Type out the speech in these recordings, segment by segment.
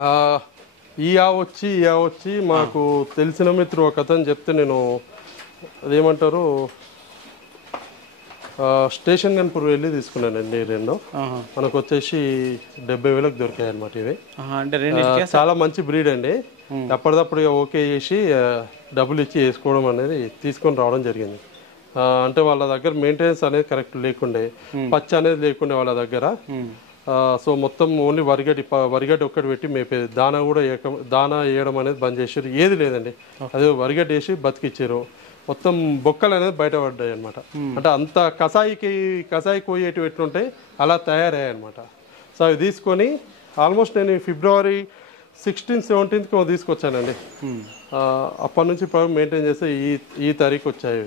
ఈ మాకు తెలిసిన మిత్రుడు ఒక అతను చెప్తే నేను అదేమంటారు స్టేషన్ గన్పూర్ వెళ్ళి తీసుకున్నానండి రెండు. మనకు వచ్చేసి 70,000కి దొరికాయి అనమాట ఇవి. చాలా మంచి బ్రీడ్ అండి. అప్పటిదప్పుడు ఓకే చేసి డబ్బులు ఇచ్చి వేసుకోవడం అనేది తీసుకొని రావడం జరిగింది. అంటే వాళ్ళ దగ్గర మెయింటెనెన్స్ అనేది కరెక్ట్ లేకుండే, పచ్చ అనేది లేకుండే వాళ్ళ దగ్గర. సో మొత్తం ఓన్లీ వరిగడ్డి ఒక్కటి పెట్టి మేపేది. దానా వేయడం అనేది బంద్ చేసారు. ఏది లేదండి, అదే వరిగడ్డి వేసి బతికిచ్చారు. మొత్తం బొక్కలు అనేది బయటపడ్డాయి అనమాట. అంటే అంత కసాయి కోయేటివి ఎట్లుంటాయి అలా తయారయ్యాయి అనమాట. సో అవి తీసుకొని ఆల్మోస్ట్ నేను ఫిబ్రవరి 16, 17కి తీసుకొచ్చానండి. అప్పటి నుంచి మెయింటైన్ చేస్తే ఈ తారీఖు వచ్చాయి.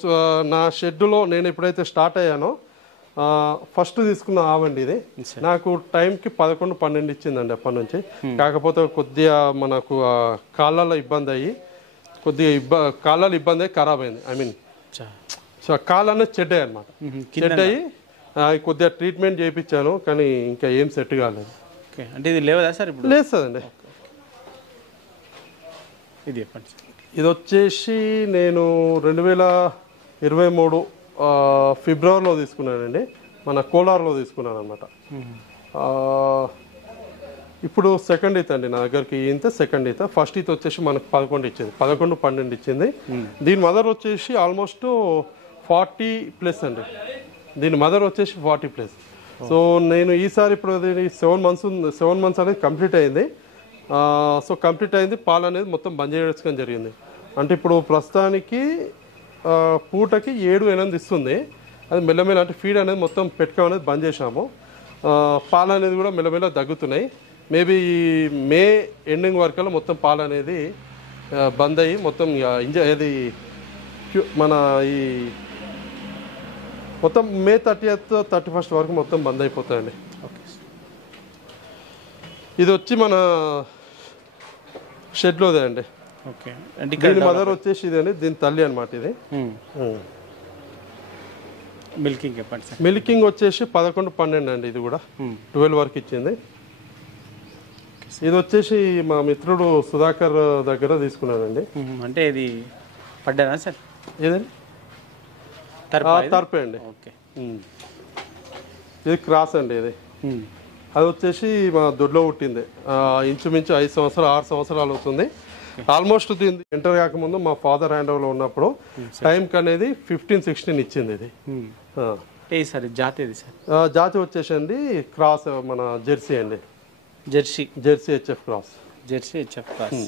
సో నా షెడ్యూలో నేను ఎప్పుడైతే స్టార్ట్ అయ్యానో ఫస్ట్ తీసుకున్న ఆవండి ఇది. నాకు టైంకి 11, 12 ఇచ్చిందండి అప్పటి నుంచి. కాకపోతే కొద్దిగా మనకు కాళ్ళలో ఇబ్బంది అయ్యి కాళ్ళలో ఇబ్బంది అయ్యి ఖరాబ్ అయింది. ఐ మీన్ సో కాళ్ళు అనేది చెడ్ అయ్యి అనమాట. చెడ్ అయ్యి కొద్దిగా ట్రీట్మెంట్ చేయించాను, కానీ ఇంకా ఏం సెట్ కాలేదు. అంటే ఇది లేవదా సార్? ఇప్పుడు లేదు సార్ అండి. ఇది వచ్చేసి నేను 2023 ఫిబ్రవరిలో తీసుకున్నానండి. మన కోలార్లో తీసుకున్నాను అనమాట. ఇప్పుడు సెకండ్ ఈత్ అండి నా దగ్గరికి. ఇంత సెకండ్ ఈత. ఫస్ట్ ఈత్ వచ్చేసి మనకు 11 ఇచ్చింది, 11, 12 ఇచ్చింది. దీని మదర్ వచ్చేసి ఆల్మోస్ట్ 40+ అండి. దీని మదర్ వచ్చేసి 40+. సో నేను ఈసారి ఇప్పుడు 7 months అనేది కంప్లీట్ అయింది. సో కంప్లీట్ అయింది. పాలు అనేది మొత్తం బంద్ చేయడం జరిగింది. అంటే ఇప్పుడు ప్రస్తుతానికి పూటకి 7-8 ఇస్తుంది. అది మెల్లమెల్ల అంటే ఫీడ్ అనేది మొత్తం పెట్టుకోవడం అనేది బంద్ చేసాము. పాలు అనేది కూడా మెల్లమెల్ల తగ్గుతున్నాయి. మేబీ ఈ మే ఎండింగ్ వరకల్లా మొత్తం పాలు అనేది బంద్ అయ్యి మొత్తం ఇది మన ఈ మొత్తం మే 30th, 31st వరకు మొత్తం బంద్ అయిపోతాయండి. ఇది వచ్చి మన షెడ్లోదే అండి. దీని మదర్ వచ్చేసి ఇది అండి, దీని తల్లి అనమాట ఇది. మిల్కింగ్ వచ్చేసి 11, 12 అండి. ఇది కూడా 12 వరకు ఇచ్చింది. ఇది వచ్చేసి మా మిత్రుడు సుధాకర్ దగ్గర తీసుకున్నానండి. అంటే ఇది పడ్డానా సార్? ఏదండి? తర్పే అండి. ఇది క్రాస్ అండి. ఇది అది వచ్చేసి మా దొడ్లో పుట్టింది. ఇంచుమించు 5 సంవత్సరాలు 6 సంవత్సరాలు అవుతుంది. ఆల్మోస్ట్ దీన్ని ఎంటర్ కాకముందు మా ఫాదర్ హ్యాండ్ ఓవర్లో ఉన్నప్పుడు టైంకి అనేది 15, 16 ఇచ్చింది. ఇది జాతి వచ్చేసండి క్రాస్ మన జెర్సీ అండి. Jersey HF cross. Jersey HF cross.